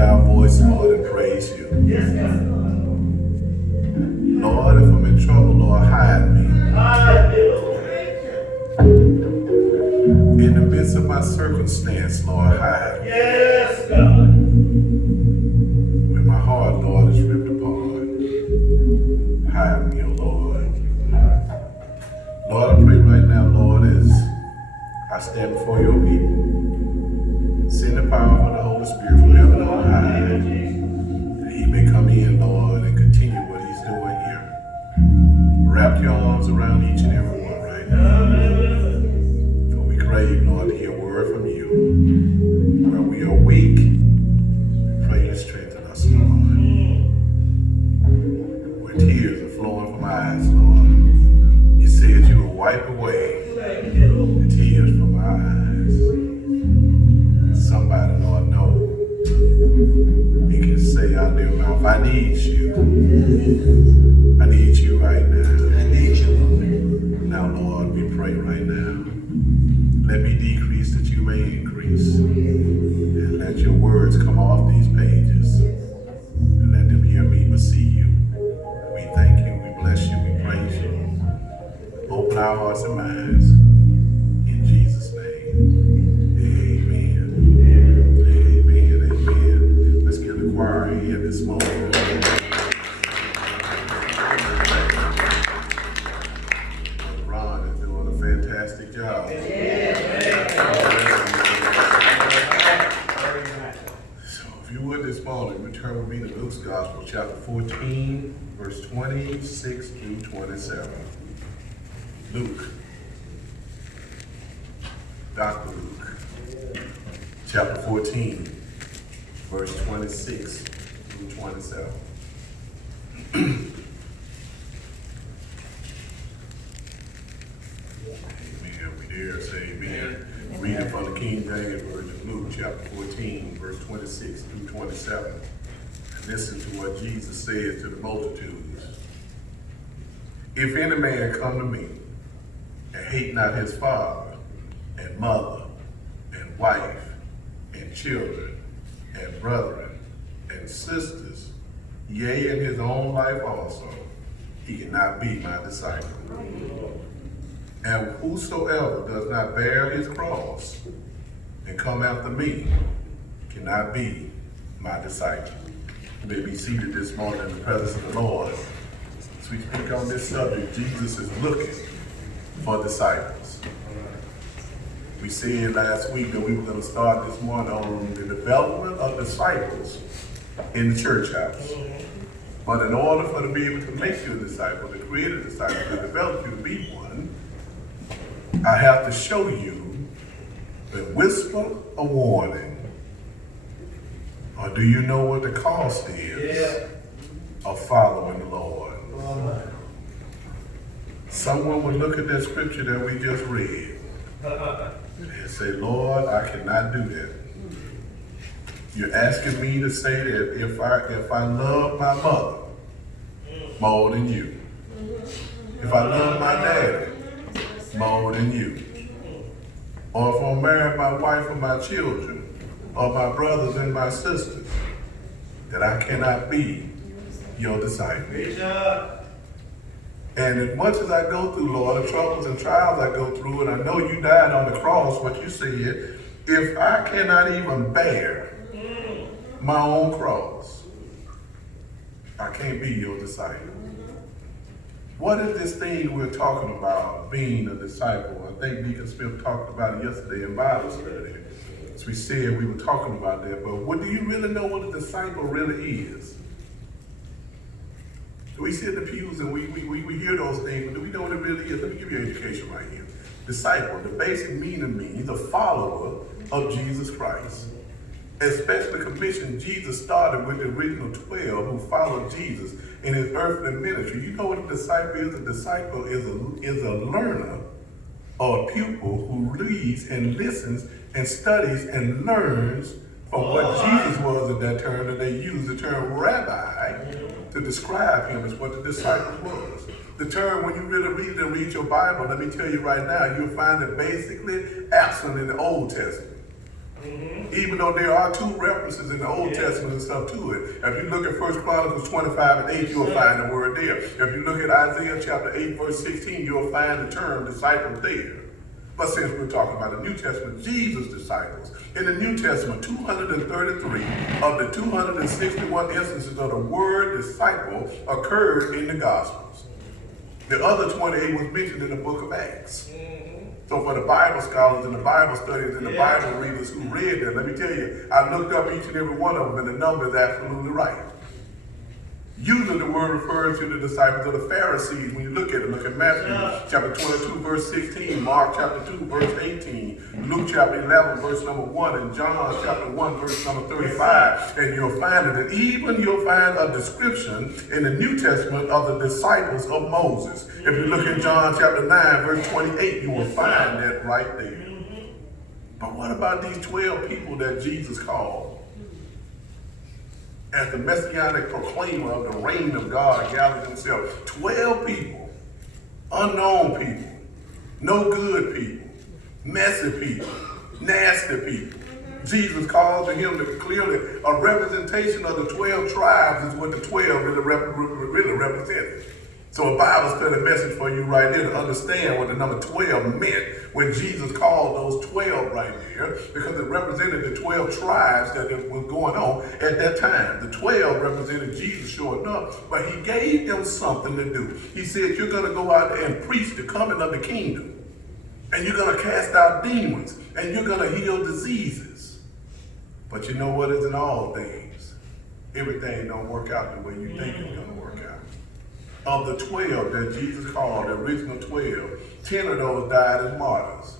our voice, Lord, and praise you. Yes, God. Lord, if I'm in trouble, Lord, hide me. Hide me, Lord. In the midst of my circumstance, Lord, hide me. Yes, God. When my heart, Lord, is ripped apart, hide me, O Lord. Lord, I pray right now, Lord, as I stand before your people, send the power of the Holy Spirit from heaven on high, that he may come in, Lord, and continue what he's doing here. Wrap your arms around each and every one right now. For we crave, Lord, to hear a word from you. Where we are weak, pray you strengthen us, Lord. Where tears are flowing from our eyes, Lord, you said you will wipe away the tears from our eyes. Somebody, Lord, know they can say out their mouth, I need you. I need you right now. I need you, Lord. Now, Lord, we pray right now. Let me decrease that you may increase. And let your words come off these pages. And let them hear me but see you. We thank you, we bless you, we praise you. Open our hearts and minds. In Jesus' name. Amen. Amen. Amen. Let's get the choir here this morning. Ron is doing a fantastic job. So if you would this morning, return with me to Luke's Gospel, chapter 14, verse 26 through 27. Luke, Dr. Luke, chapter 14, verse 26 through 27. Amen. We dare say amen. Reading from the King James Version, Luke chapter 14, verse 26 through 27. And listen to what Jesus said to the multitudes. If any man come to me and hate not his father and mother and wife and children and brethren and sisters, yea, and his own life also, he cannot be my disciple. And whosoever does not bear his cross and come after me cannot be my disciple. You may be seated this morning in the presence of the Lord. As we speak on this subject, Jesus is looking for disciples. We said last week that we were going to start this morning on the development of disciples in the church house. But in order for to be able to make you a disciple, to create a disciple, to develop you to be one, I have to show you the whisper of warning. Or do you know what the cost is of following the Lord? Someone would look at that scripture that we just read and say, Lord, I cannot do that. You're asking me to say that if I love my mother more than you, if I love my daddy more than you, or if I marry my wife or my children, or my brothers and my sisters, that I cannot be your disciple. And as much as I go through, Lord, the troubles and trials I go through, and I know you died on the cross, what you said, if I cannot even bear my own cross, I can't be your disciple. What is this thing we're talking about, being a disciple? I think Deacon Smith talked about it yesterday in Bible study. As we said, we were talking about that, but what do you really know what a disciple really is? We sit in the pews and we hear those things, but do we know what it really is? Let me give you an education right here. Disciple, the basic meaning means a follower of Jesus Christ. Especially commission Jesus started with the original 12 who followed Jesus in his earthly ministry. You know what a disciple is? A disciple is a learner or a pupil who reads and listens and studies and learns from what Jesus was at that term, that they used the term rabbi to describe him as what the disciple was. The term, when you really read your Bible, let me tell you right now, you'll find it basically absent in the Old Testament. Even though there are two references in the Old Testament and stuff to it. If you look at 1 Chronicles 25:8, you'll find the word there. If you look at Isaiah chapter 8, verse 16, you'll find the term disciples there. But since we're talking about the New Testament, Jesus' disciples. In the New Testament, 233 of the 261 instances of the word disciple occurred in the Gospels. The other 28 was mentioned in the book of Acts. So for the Bible scholars and the Bible studies and the Bible readers who read that, let me tell you, I looked up each and every one of them, and the number is absolutely right. Usually the word refers to the disciples of the Pharisees. When you look at it, look at Matthew chapter 22, verse 16, Mark chapter 2, verse 18, Luke chapter 11, verse number 1, and John chapter 1, verse number 35. And you'll find it, and even you'll find a description in the New Testament of the disciples of Moses. If you look at John chapter 9, verse 28, you will find that right there. But what about these 12 people that Jesus called? As the messianic proclaimer of the reign of God gathered himself, 12 people, unknown people, no good people, messy people, nasty people. Jesus called to him to clearly a representation of the 12 tribes is what the 12 really represented. So a Bible study message for you right there to understand what the number 12 meant when Jesus called those 12 right there, because it represented the 12 tribes that was going on at that time. The 12 represented Jesus, sure enough, but he gave them something to do. He said, you're going to go out there and preach the coming of the kingdom, and you're going to cast out demons, and you're going to heal diseases. But you know what is in all things? Everything don't work out the way you think it's going to work out. Of the 12 that Jesus called, the original 12, 10 of those died as martyrs.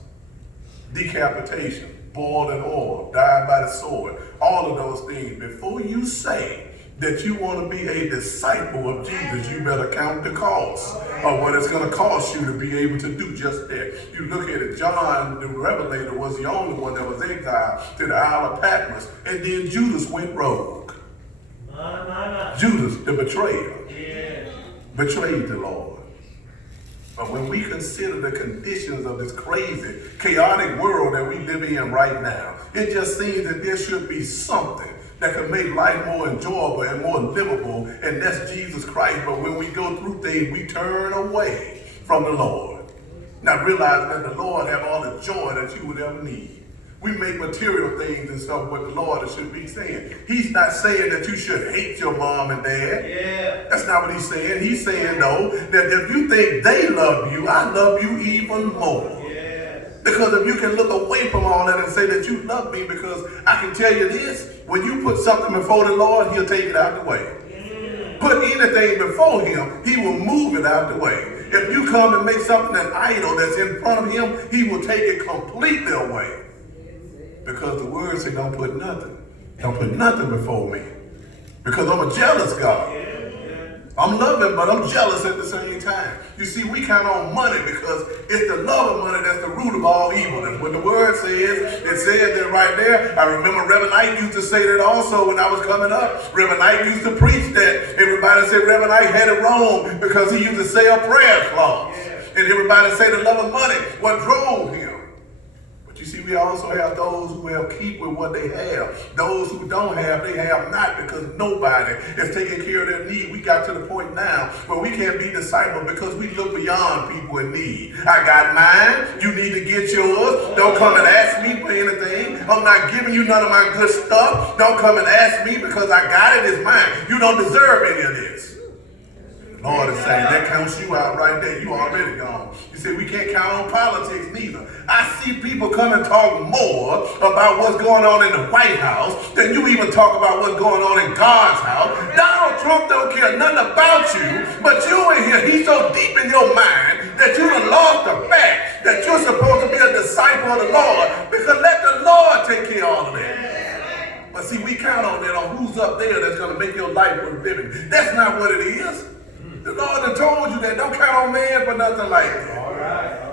Decapitation, boiled in oil, died by the sword, all of those things. Before you say that you want to be a disciple of Jesus, you better count the cost of what it's going to cost you to be able to do just that. You look at it, John the Revelator was the only one that was exiled to the Isle of Patmos, and then Judas went rogue. Judas, the betrayer, betrayed the Lord. But when we consider the conditions of this crazy, chaotic world that we live in right now, it just seems that there should be something that could make life more enjoyable and more livable, and that's Jesus Christ. But when we go through things, we turn away from the Lord, not realizing that the Lord have all the joy that you would ever need. We make material things and stuff what the Lord should be saying. He's not saying that you should hate your mom and dad. Yeah. That's not what he's saying. He's saying, though, that if you think they love you, I love you even more. Yes. Because if you can look away from all that and say that you love me, because I can tell you this, when you put something before the Lord, he'll take it out the way. Put anything before him, he will move it out the way. If you come and make something an idol that's in front of him, he will take it completely away. Because the word says don't put nothing. Don't put nothing before me. Because I'm a jealous God. I'm loving, but I'm jealous at the same time. You see, we count on money because it's the love of money that's the root of all evil. And when the word says, it says that right there. I remember Reverend Knight used to say that also when I was coming up. Reverend Knight used to preach that. Everybody said Reverend Knight had it wrong because he used to sell prayer cloths. And everybody said the love of money, what drove him. You see, we also have those who have keep with what they have. Those who don't have, they have not, because nobody is taking care of their need. We got to the point now where we can't be disciples because we look beyond people in need. I got mine. You need to get yours. Don't come and ask me for anything. I'm not giving you none of my good stuff. Don't come and ask me because I got it. It's mine. You don't deserve any of this. Lord is saying that counts you out right there. You already gone. You say we can't count on politics neither. I see people come and talk more about what's going on in the White House than you even talk about what's going on in God's house. Donald Trump don't care nothing about you, but you in here, he's so deep in your mind that you done lost the fact that you're supposed to be a disciple of the Lord, because let the Lord take care of all of that. But see, we count on that, on who's up there that's going to make your life worth living. That's not what it is. The Lord has told you that. Don't count on man for nothing like that. All right.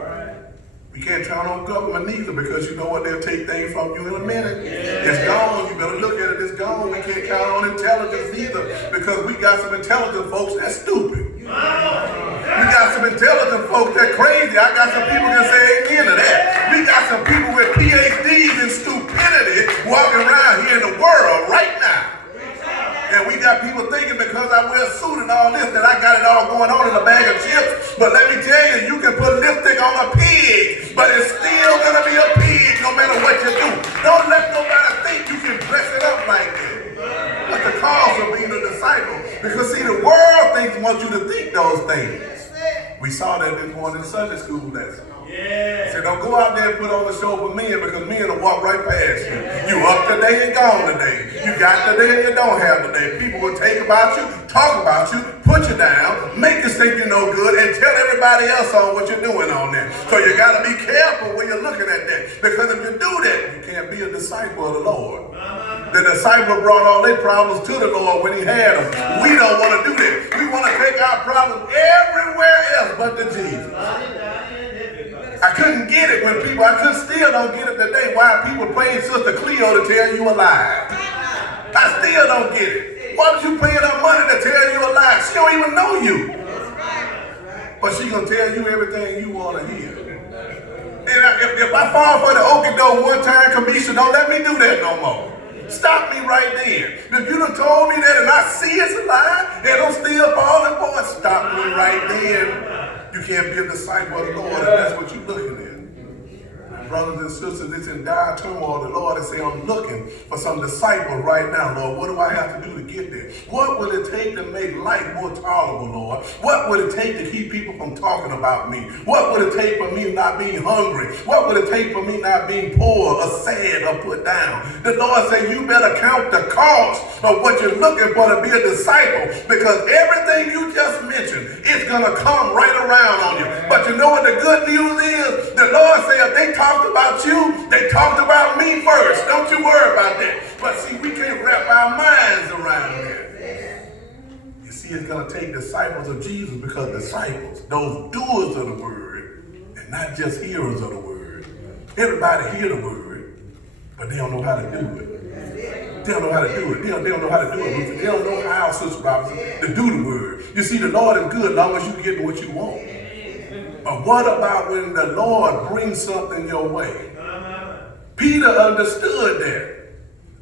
We can't count on government neither, because you know what? They'll take things from you in a minute. Yeah. It's gone. You better look at it. It's gone. We can't count on intelligence either, because we got some intelligent folks that's stupid. We got some intelligent folks that crazy. I got some people that say amen to that. We got some people with PhDs in stupidity because I wear a suit and all this that I got it all going on in a bag of chips. But let me tell you, you can put lipstick on a pig, but it's still gonna be a pig no matter what you do. Don't let nobody think you can dress it up like that. That's the cause of being a disciple. Because see, the world wants you to think those things. We saw that this morning in Sunday school lesson. Yeah. So don't go out there and put on the show for men, because men will walk right past you. You up today and gone today. You got today and you don't have today. People will take about you, talk about you, put you down, make you think you're no good, and tell everybody else on what you're doing on there. So you got to be careful when you're looking at that, because if you do that, you can't be a disciple of the Lord. The disciple brought all their problems to the Lord when he had them. We don't want to do that. We want to take our problems everywhere else but to Jesus. I couldn't get it when people, still don't get it today why people paying Sister Cleo to tell you a lie. I still don't get it. Why would you paying her money to tell you a lie? She don't even know you. But she gonna tell you everything you want to hear. And if I fall for the okie doke one time, Kamisha, don't let me do that no more. Stop me right there. If you done told me that and I see it's a lie and I'm still falling for it, stop me right there. You can't be a disciple of the Lord if that's what you're looking at. Brothers and sisters, it's in dire turmoil. The Lord is saying, I'm looking for some disciples right now, Lord. What do I have to do to get there? What will it take to make life more tolerable, Lord? What would it take to keep people from talking about me? What would it take for me not being hungry? What would it take for me not being poor or sad or put down? The Lord said, you better count the cost of what you're looking for to be a disciple, because everything you just mentioned is going to come right around on you. But you know what the good news is? The Lord said, if they talked about you, they talked about me first. Don't you worry about that. But see, we can't wrap our minds around that. You see, it's going to take disciples of Jesus, because disciples, those doers of the word, and not just hearers of the word. Everybody hear the word, but they don't know how to do it. They don't know how to do it. They don't know how to do it. They don't know how, Sister Robinson, to do the word. You see, the Lord is good as long as you get what you want. But what about when the Lord brings something your way? Peter understood that.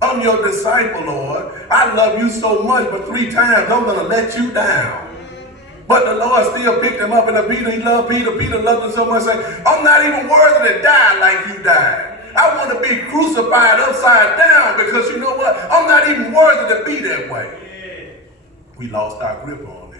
I'm your disciple, Lord. I love you so much, but 3 times I'm going to let you down. But the Lord still picked him up, and he loved Peter. Peter loved him so much, saying, I'm not even worthy to die like you died. I want to be crucified upside down, because you know what? I'm not even worthy to be that way. We lost our grip on that.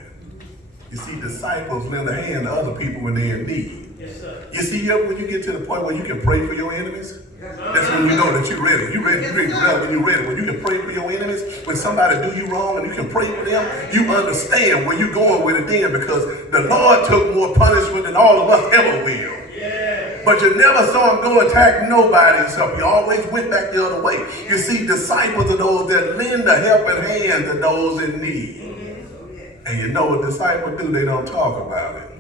You see, disciples lend a hand to other people when they're in need. Yes, sir. You see, when you get to the point where you can pray for your enemies, that's when you know that you're ready. You're ready. When you're ready. When you can pray for your enemies, when somebody do you wrong and you can pray for them, you understand where you're going with it then, because the Lord took more punishment than all of us ever will. Yeah. But you never saw him go attack nobody and stuff. He always went back the other way. You see, disciples are those that lend a helping hand to those in need. And you know what disciples do? They don't talk about it.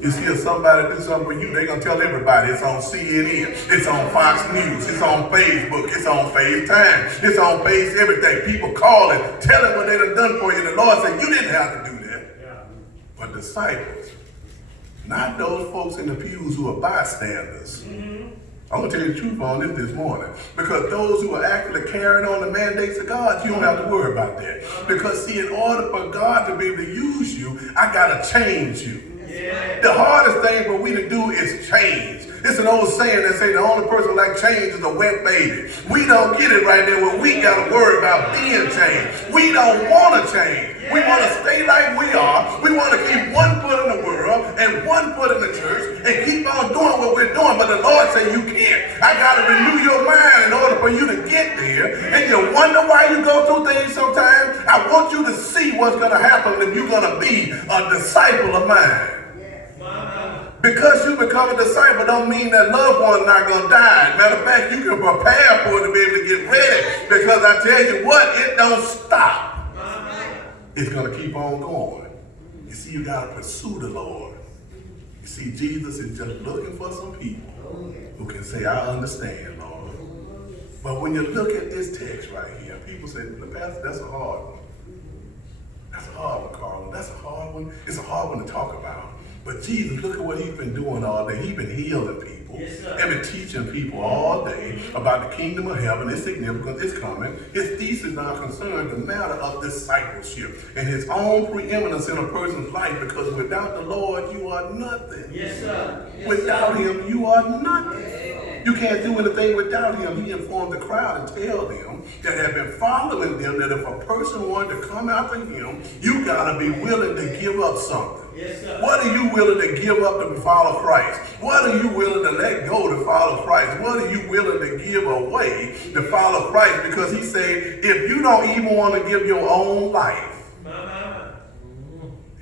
You see, if somebody do something for you, they're going to tell everybody. It's on CNN. It's on Fox News. It's on Facebook. It's on FaceTime. It's on Face everything. People calling, telling what they done for you. The Lord said, you didn't have to do that. Yeah. But disciples, not those folks in the pews who are bystanders. I'm going to tell you the truth on this morning. Because those who are actually carrying on the mandates of God, you don't have to worry about that. Because see, in order for God to be able to use you, I got to change you. Yeah. The hardest thing for we to do is change. It's an old saying that say the only person like change is a wet baby. We don't get it right there when we got to worry about being changed. We don't want to change. We want to stay like we are. We want to keep one foot in the world and one foot in the church and keep on doing what we're doing. But the Lord said you can't. I got to renew your mind in order for you to get there. And you wonder why you go through things sometimes. I want you to see what's going to happen if you're going to be a disciple of mine. Because you become a disciple don't mean that loved one's not going to die. Matter of fact, you can prepare for it to be able to get ready. Because I tell you what, it don't stop. It's going to keep on going. You see, you got to pursue the Lord. You see, Jesus is just looking for some people who can say, I understand, Lord. But when you look at this text right here, people say, Pastor, that's a hard one. That's a hard one, Carl. That's a hard one. It's a hard one to talk about. But Jesus, look at what he's been doing all day. He's been healing people. Yes, sir. And been teaching people all day about the kingdom of heaven, its significance, its coming. His thesis now concerned the matter of discipleship and his own preeminence in a person's life, because without the Lord, you are nothing. Yes, sir. Yes, Without sir. him, you are nothing. You can't do anything without him. He informed the crowd and tell them that had been following them that if a person wanted to come after him, you gotta be willing to give up something. Yes, sir. What are you willing to give up to follow Christ? What are you willing to let go to follow Christ? What are you willing to give away to follow Christ? Because he said, if you don't even want to give your own life,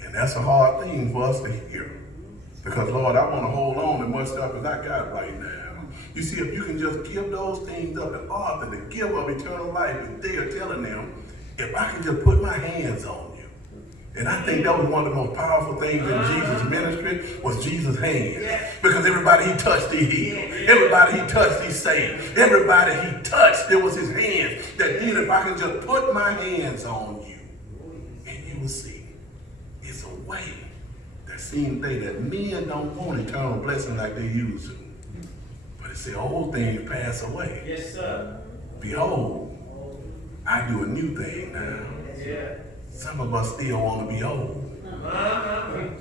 and that's a hard thing for us to hear. Because, Lord, I want to hold on to much stuff as I got right now. You see, if you can just give those things up and offer to give up eternal life, and they are telling them, if I can just put my hands on you. And I think that was one of the most powerful things in Jesus' ministry was Jesus' hands. Because everybody he touched, he healed. Everybody he touched, he saved. Everybody he touched, it was his hands that did. If I can just put my hands on you, and you will see. It's a way that seems that men don't want eternal blessing like they used to. But it's the old things pass away. Yes, sir. Behold, I do a new thing now. Yeah. Some of us still want to be old.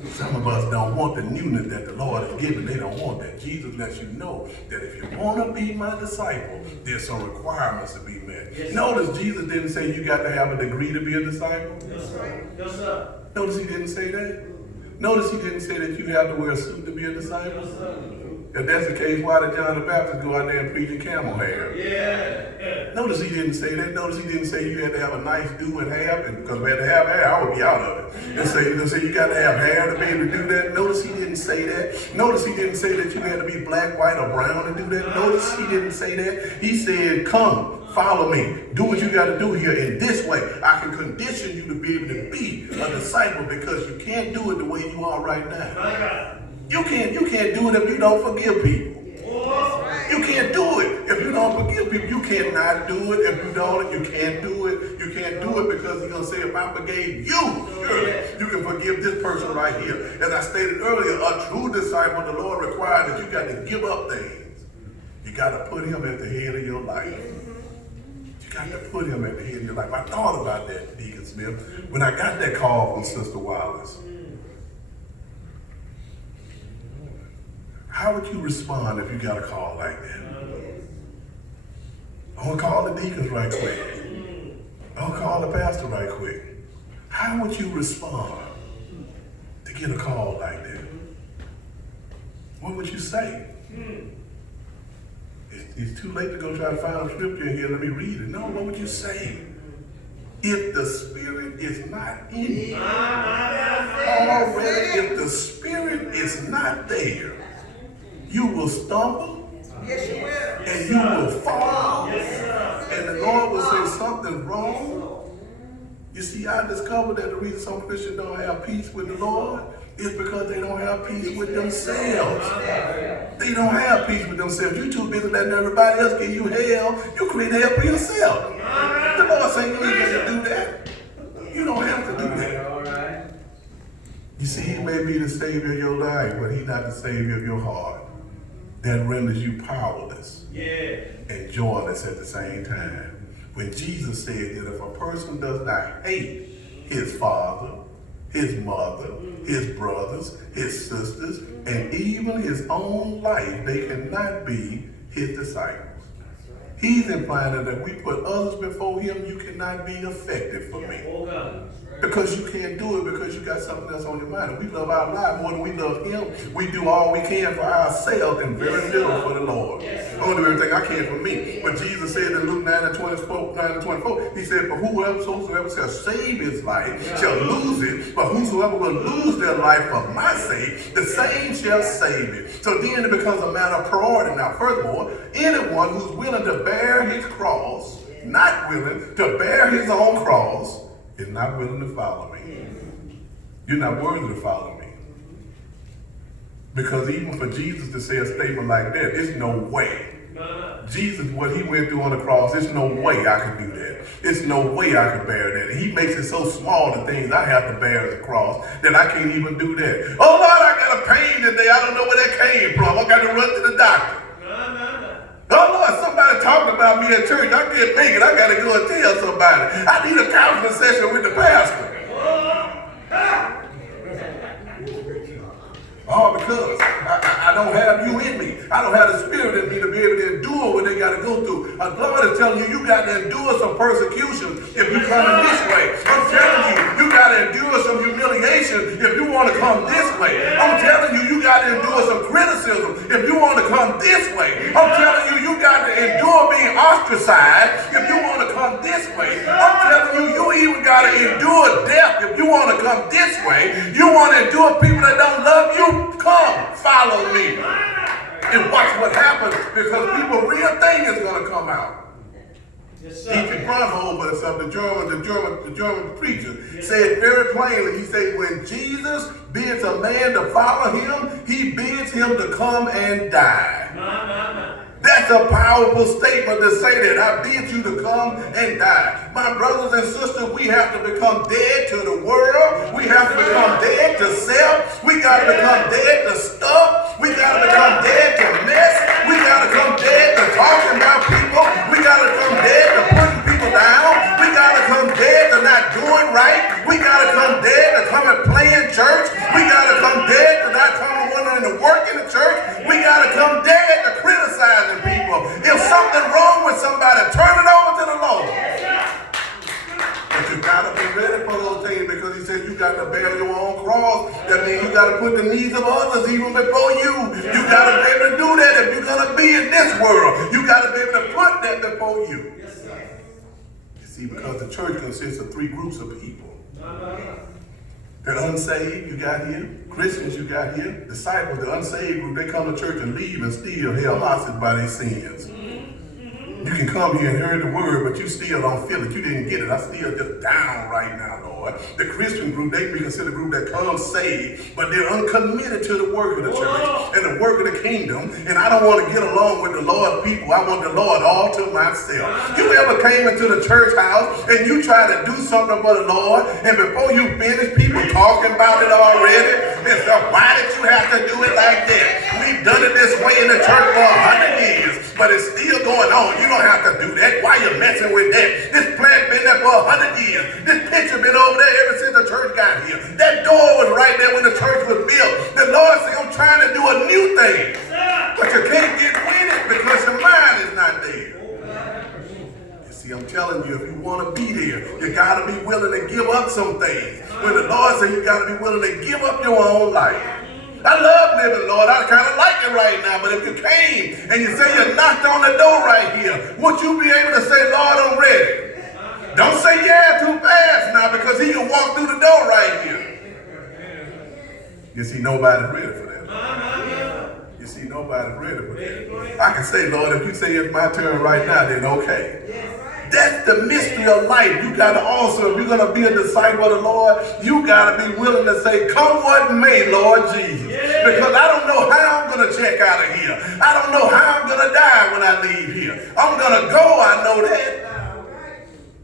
Some of us don't want the newness that the Lord has given. They don't want that. Jesus lets you know that if you want to be my disciple, there's some requirements to be met. Yes, Notice Jesus didn't say you got to have a degree to be a disciple. Yes, sir. Yes, sir. Notice he didn't say that. Notice he didn't say that you have to wear a suit to be a disciple. Yes, sir. If that's the case, why did John the Baptist go out there and preach in camel hair? Yeah. Notice he didn't say that. Notice he didn't say you had to have a nice do and have, and because if I had to have hair, I would be out of it. And say you got to have hair to be able to do that. Notice he didn't say that. Notice he didn't say that you had to be black, white, or brown to do that. Notice he didn't say that. He said, come, follow me. Do what you got to do here in this way. I can condition you to be able to be a disciple because you can't do it the way you are right now. You can't do it if you don't forgive people. You can't do it if you don't forgive people. You cannot do it if you don't. You can't do it. You can't do it because he's going to say, if I forgave you, surely you can forgive this person right here. As I stated earlier, a true disciple, the Lord requires that you got to give up things. You got to put him at the head of your life. You got to put him at the head of your life. I thought about that, Deacon Smith, when I got that call from Sister Wallace. How would you respond if you got a call like that? I'm going to call the deacons right quick. I'm going to call the pastor right quick. How would you respond to get a call like that? What would you say? It's too late to go try to find a scripture in here. Let me read it. No, what would you say? If the Spirit is not in you, already, if the Spirit is not there, you will stumble, and you will fall, and the Lord will say something wrong. You see, I discovered that the reason some Christians don't have peace with the Lord is because they don't have peace with themselves. They don't have peace with themselves. You're too busy letting everybody else give you hell. You create hell for yourself. The Lord saying you ain't got to do that. You don't have to do that. You see, he may be the Savior of your life, but he's not the Savior of your heart. That renders you powerless and joyless at the same time. When Jesus said that if a person does not hate his father, his mother, his brothers, his sisters, and even his own life, they cannot be his disciples. He's implying that if we put others before him, you cannot be effective for me. Because you can't do it because you got something else on your mind. If we love our life more than we love him, we do all we can for ourselves and very little for the Lord. I want to do everything I can for me. But Jesus said in Luke 9:24, he said, for whosoever shall save his life shall lose it, but whosoever will lose their life for my sake, the same shall save it. So then it becomes a matter of priority. Now, furthermore, anyone who's willing to bear his cross, not willing to bear his own cross, is not willing to follow me. You're not worthy to follow me. Because even for Jesus to say a statement like that, there's no way Jesus, what he went through on the cross, there's no way I could do that. There's no way I could bear that. He makes it so small, the things I have to bear as a cross, that I can't even do that. Oh, Lord, I got a pain today. I don't know where that came from. I got to run to the doctor. Oh, Lord, somebody talked about me at church. I can't make it. I got to go and tell somebody. I need a counseling session with the pastor. Oh, because I don't have you in me. I don't have the spirit in me to be able to endure what they got to go through. God is telling you, you got to endure some persecution if you come in this way. I'm telling you, you got to endure some humiliation if you want to come this way. I'm telling you, you got to endure some criticism if you want to come this way. I'm telling you, you got to endure being ostracized if you want to come this way. I'm telling you, you even got to endure death if you want to come this way. You want to endure people that don't love you? Come, follow me, and watch what happens, because people, real thing is going to come out. Yes, sir. Dietrich Bonhoeffer, the German preacher, said very plainly. He said, when Jesus bids a man to follow him, he bids him to come and die. That's a powerful statement to say that. I bid you to come and die. My brothers and sisters, we have to become dead to the world. We have to become dead to self. We got to become dead to stuff. We got to become dead to mess. We got to become dead to talking about people. We got to become dead to putting people down. We got to come dead to not doing right. We got to come dead to come and play in church. We got to come dead to not coming wanting to work in the church. We got to come dead to criticizing people. If something wrong with somebody, turn it over to the Lord. But you got to be ready for those things, because he said you got to bear your own cross. That means you got to put the needs of others even before you. You got to be able to do that if you're going to be in this world. You got to be able to put that before you. You see, because the church consists of three groups of people. The unsaved, you got here. Christians, you got here. Disciples, the unsaved group, they come to church and leave and still held hostage by their sins. You can come here and hear the word, but you still don't feel it. You didn't get it. I still just down right now, Lord. The Christian group, they be considered a group that comes saved, but they're uncommitted to the work of the church and the work of the kingdom. And I don't want to get along with the Lord's people. I want the Lord all to myself. You ever came into the church house and you try to do something for the Lord, and before you finish, people talking about it already? And so, why did you have to do it like that? We've done it this way in the church for 100 years, but it's still going on. You don't have to do that. Why you messing with that? This plant been there for 100 years. This picture been over there ever since the church got here. That door was right there when the church was built. The Lord said, I'm trying to do a new thing. But you can't get with it because your mind is not there. You see, I'm telling you, if you want to be there, you got to be willing to give up some things. When the Lord said you got to be willing to give up your own life. I love living, Lord. I kind of like it right now. But if you came and you say you knocked on the door right here, would you be able to say, Lord, I'm ready? Don't say yeah too fast now, because he can walk through the door right here. You see, nobody's ready for that. You see, nobody's ready for that. I can say, Lord, if you say it's my turn right now, then okay. That's the mystery of life. You got to also, if you're going to be a disciple of the Lord, you got to be willing to say, come what may, Lord Jesus. Because I don't know how I'm going to check out of here. I don't know how I'm going to die when I leave here. I'm going to go, I know that.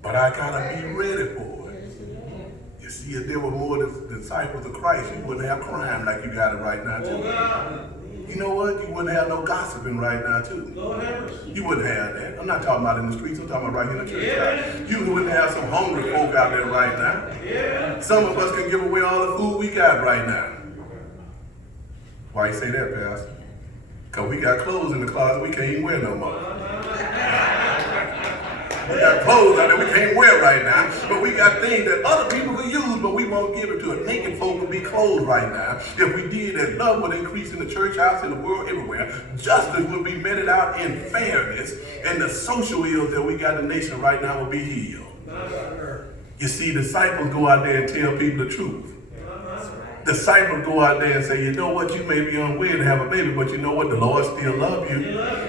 But I got to be ready for it. You see, if there were more disciples of Christ, you wouldn't have crime like you got it right now, too. You know what? You wouldn't have no gossiping right now, too. You wouldn't have that. I'm not talking about in the streets. I'm talking about right here in the church. You wouldn't have some hungry folk out there right now. Some of us can give away all the food we got right now. Why you say that, Pastor? Because we got clothes in the closet we can't even wear no more. We got clothes out there we can't wear right now, but we got things that other people could use, but we won't give it to it. Naked folk would be clothed right now. If we did that, love would increase in the church house, in the world, everywhere. Justice would be meted out in fairness, and the social ills that we got in the nation right now will be healed. You see, disciples go out there and tell people the truth. Disciples go out there and say, you know what, you may be unwilling to have a baby, but you know what, the Lord still loves you.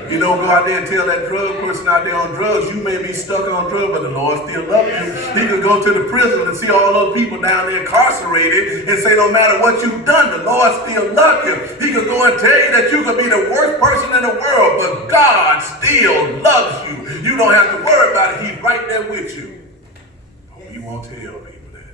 You know, go out there and tell that drug person out there on drugs, you may be stuck on drugs, but the Lord still loves you. He could go to the prison and see all those people down there incarcerated and say, no matter what you've done, the Lord still loves you. He could go and tell you that you could be the worst person in the world, but God still loves you. You don't have to worry about it. He's right there with you. But we won't tell people that.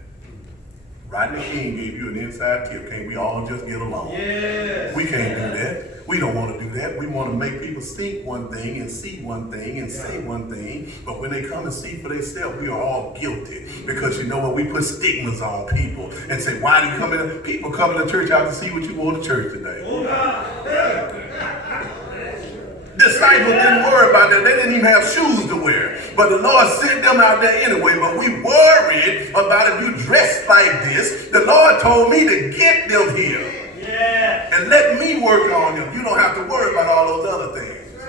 Rodney King gave you an inside tip. Can't we all just get along? Yes. We can't do that. We don't want to do that. We want to make people think one thing and see one thing and say one thing. But when they come and see for themselves, we are all guilty. Because you know what? We put stigmas on people and say, why do you come in? People come to church out to see what you go to church today. Oh, God. Disciples didn't worry about that. They didn't even have shoes to wear. But the Lord sent them out there anyway. But we worried about if you dress like this. The Lord told me to get them here. Yeah. And let me work on them. You don't have to worry about all those other things.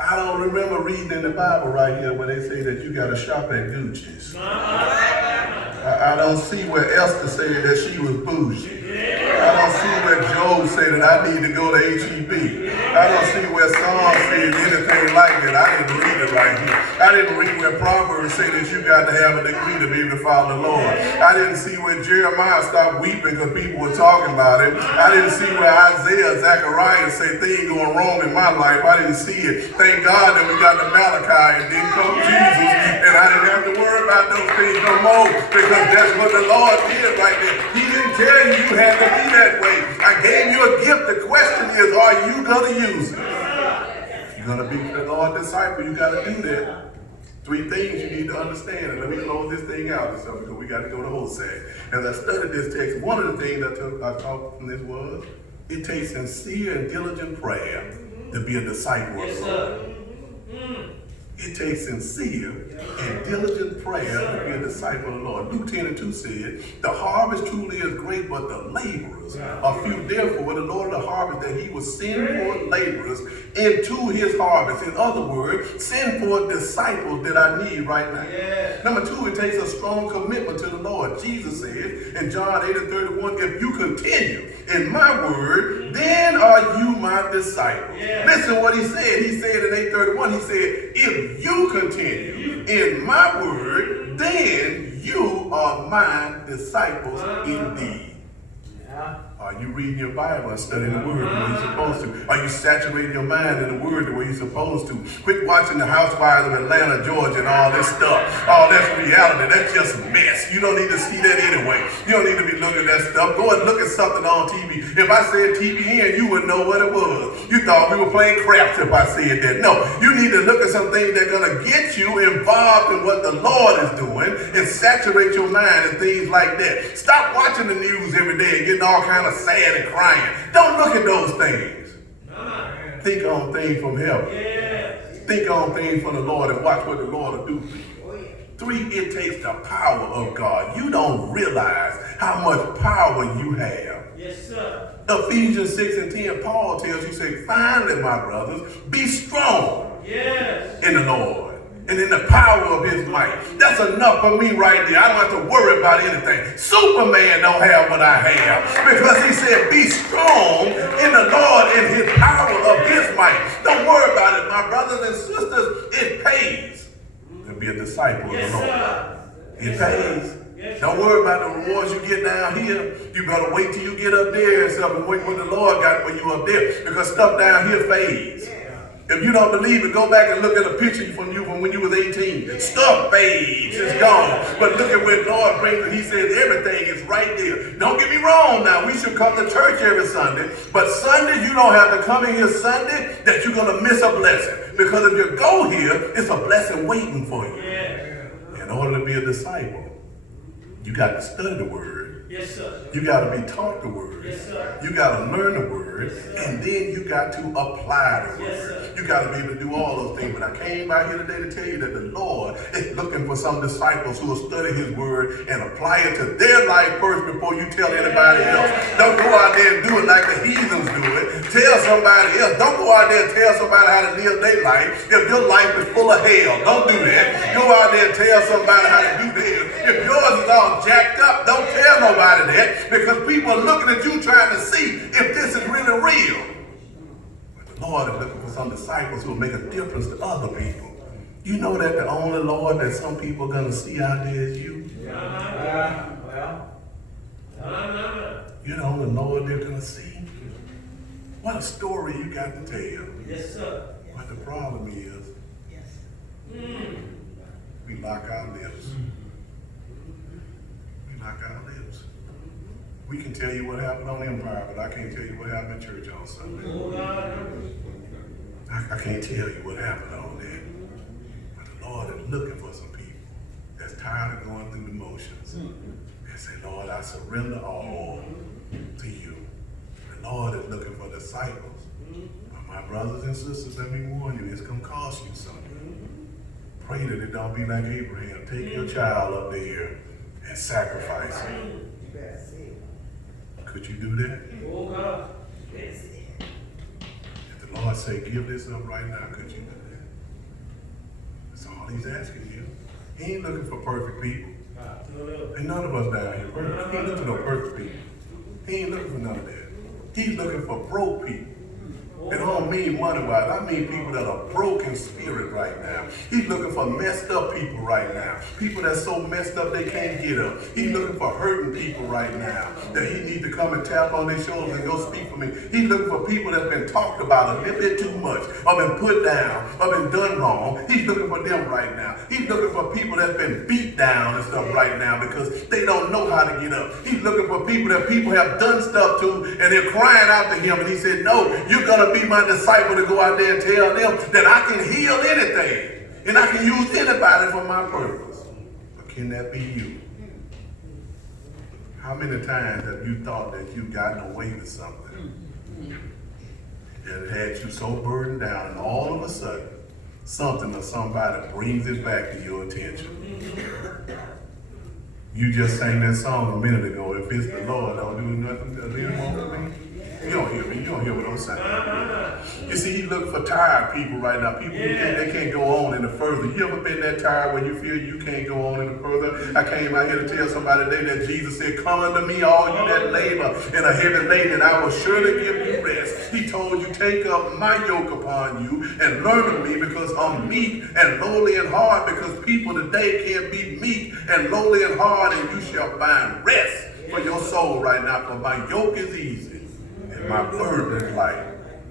I don't remember reading in the Bible right here where they say that you got to shop at Gucci's. I don't see where Esther said that she was bougie. I don't see where Job said that I need to go to HEB. I don't see where Psalm said anything like that. I didn't read it right here. I didn't read where Proverbs say that you got to have a degree to be able to follow the Lord. I didn't see where Jeremiah stopped weeping because people were talking about it. I didn't see where Isaiah, Zechariah say things going wrong in my life. I didn't see it. Thank God that we got to Malachi and then come Jesus, and I didn't have to worry about those things no more because that's what the Lord did right there. He didn't tell you you had to be that way. I gave you a gift. The question is, are you going to use it? If you're going to be the Lord's disciple, you got to do that. 3 things you need to understand. And let me close this thing out and stuff because we got to go to wholesale. As I studied this text, one of the things I taught from this was, it takes sincere and diligent prayer to be a disciple of the Lord. It takes sincere and diligent prayer to be a disciple of the Lord. Luke 10:2 said, the harvest truly is great, but the laborers are few. Therefore, the Lord of the harvest, that he will send forth laborers into his harvest. In other words, send forth disciples that I need right now. Yeah. Number 2, it takes a strong commitment to the Lord. Jesus said in John 8:31, if you continue in my word, then are you my disciples. Yeah. Listen what he said. He said in 8:31, he said, if you continue in my word, then you are my disciples indeed. Yeah. Are you reading your Bible and studying the word the way you're supposed to? Are you saturating your mind in the word the way you're supposed to? Quit watching the Housewives of Atlanta, Georgia and all this stuff. Oh, that's reality. That's just mess. You don't need to see that anyway. You don't need to be looking at that stuff. Go and look at something on TV. If I said TBN, you wouldn't know what it was. You thought we were playing craps if I said that. No, you need to look at some things that are going to get you involved in what the Lord is doing and saturate your mind and things like that. Stop watching the news every day and getting all kind of sad and crying. Don't look at those things. Think on things from heaven. Think on things from the Lord and watch what the Lord will do for you. 3, it takes the power of God. You don't realize how much power you have. Yes, sir. Ephesians 6:10, Paul tells you, say, finally, my brothers, be strong in the Lord and in the power of his might. That's enough for me right there. I don't have to worry about anything. Superman don't have what I have because he said, be strong in the Lord and his power of his might. Don't worry about it, my brothers and sisters. It pays to be a disciple of the Lord. It pays. Don't worry about the rewards you get down here. You better wait till you get up there and stuff and wait what the Lord got when you up there because stuff down here fades. If you don't believe it, go back and look at a picture from when you was 18. Stuff fades, it's gone. But look at where the Lord brings it. He says everything is right there. Don't get me wrong now. We should come to church every Sunday. But Sunday, you don't have to come in here Sunday that you're going to miss a blessing. Because if you go here, it's a blessing waiting for you. In order to be a disciple, you got to study the word. Yes, sir. You got to be taught the word. Yes, sir. You got to learn the word. Yes, and then you got to apply the word. Yes, you got to be able to do all those things. But I came by here today to tell you that the Lord is looking for some disciples who will study his word and apply it to their life first before you tell anybody else. Don't go out there and do it like the heathens do it. Tell somebody else. Don't go out there and tell somebody how to live their life if your life is full of hell. Don't do that. Go out there and tell somebody how to do theirs. If yours is all jacked up, don't tell tell nobody that because people are looking at you trying to see if this is really real. But the Lord is looking for some disciples who will make a difference to other people. You know that the only Lord that some people are going to see out there is you. You're the only Lord they're going to see. What a story you got to tell. Yes, sir. But the problem is, we lock our lips. We lock our lips. We can tell you what happened on Empire, but I can't tell you what happened in church on Sunday. Oh, God. I can't tell you what happened on that. But the Lord is looking for some people that's tired of going through the motions. And say, Lord, I surrender all to you. The Lord is looking for disciples. But my brothers and sisters, let me warn you, it's going to cost you something. Pray that it don't be like Abraham. Take your child up there and sacrifice him. Could you do that? Oh, God. If the Lord say, give this up right now, could you do that? That's all he's asking you. He ain't looking for perfect people. Ain't none of us down here perfect. He ain't looking for no perfect people. He ain't looking for none of that. He's looking for broke people. And I don't mean money-wise. I mean people that are broken spirit right now. He's looking for messed up people right now. People that's so messed up they can't get up. He's looking for hurting people right now that he needs to come and tap on their shoulders and go speak for me. He's looking for people that's been talked about a little bit too much, or been put down, or been done wrong. He's looking for them right now. He's looking for people that's been beat down and stuff right now because they don't know how to get up. He's looking for people that people have done stuff to and they're crying out to him, and he said, no, you're going to be my disciple to go out there and tell them that I can heal anything and I can use anybody for my purpose. But can that be you? How many times have you thought that you've gotten away with something that had you so burdened down, and all of a sudden something or somebody brings it back to your attention? You just sang that song a minute ago, if it's the Lord, don't do nothing anymore for me. You don't hear me. You don't hear what I'm saying. You see, he's looking for tired people right now. People who think they can't go on any further. You ever been that tired where you feel you can't go on any further? I came out here to tell somebody today that Jesus said, come unto me, all you that labor and are heavy laden, and I will surely give you rest. He told you, take up my yoke upon you and learn of me, because I'm meek and lowly in heart, because people today can't be meek and lowly in heart, and you shall find rest for your soul right now, for my yoke is easy. My burden is light.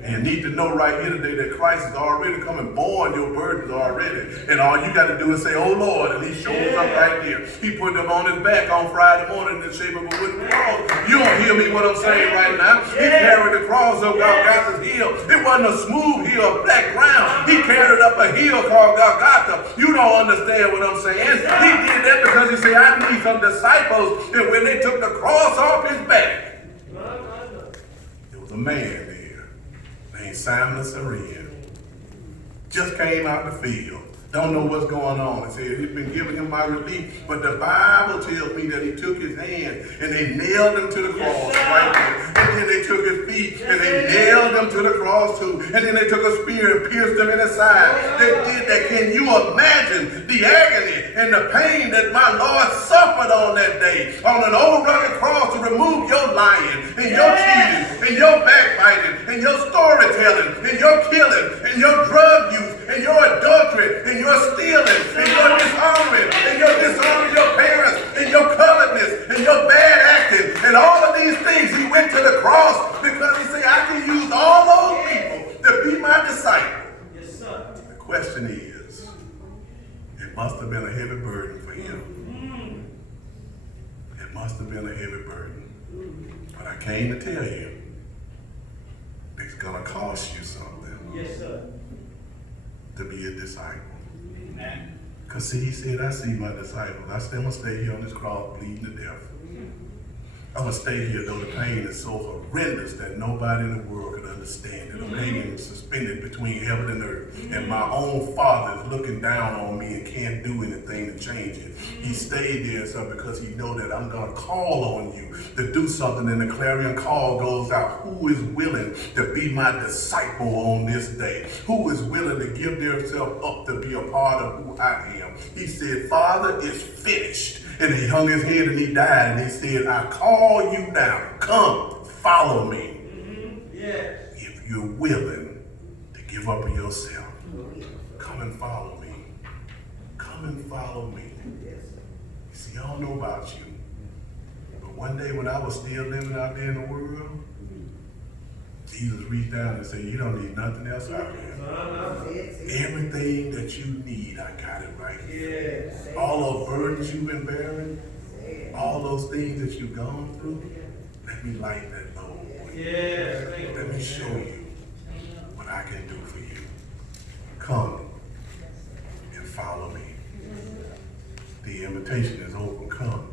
And you need to know right here today that Christ is already come and borne your burdens already. And all you got to do is say, oh Lord, and he shows up right there. He put them on his back on Friday morning in the shape of a wooden cross. You don't hear me what I'm saying right now. He carried the cross up Golgotha's hill. It wasn't a smooth hill, a black ground. He carried up a hill called Golgotha. You don't understand what I'm saying. He did that because he said, I need some disciples. And when they took the cross off his back, a man there named Simon the Syrian just came out the field. Don't know what's going on. It said he's been giving him my relief, but the Bible tells me that he took his hand and they nailed him to the cross right there. And then they took his feet and they nailed him to the cross too. And then they took a spear and pierced him in the side. They did that. Can you imagine the agony and the pain that my Lord suffered on that day on an old rugged cross to remove your lying and your cheating and your backbiting and your storytelling and your killing and your drug use and your adultery and your stealing and your dishonoring and your dishonoring your parents and your covetousness and your bad acting and all of these things? He went to the cross because he said, I can use all those people to be my disciple. Yes, sir. The question is, it must have been a heavy burden for him. It must have been a heavy burden. But I came to tell you, it's going to cost you something. Yes, sir. To be a disciple. Amen. Because see, he said, I see my disciples. I still must stay here on this cross bleeding to death. I'm going to stay here though the pain is so horrendous that nobody in the world could understand it. I'm hanging suspended between heaven and earth. And my own Father is looking down on me and can't do anything to change it. He stayed there, son, because he know that I'm going to call on you to do something, and the clarion call goes out. Who is willing to be my disciple on this day? Who is willing to give themselves up to be a part of who I am? He said, Father, it's finished. And he hung his head and he died, and he said, I call you now. Come, follow me. Yes. If you're willing to give up of yourself, come and follow me. Come and follow me. You see, I don't know about you, but one day when I was still living out there in the world, Jesus reached down and said, you don't need nothing else out here. Everything that you need, I got it right here. Yes. All those burdens you've been bearing, all those things that you've gone through, let me lighten that load for you. Yes. Let me show you what I can do for you. Come and follow me. The invitation is open. Come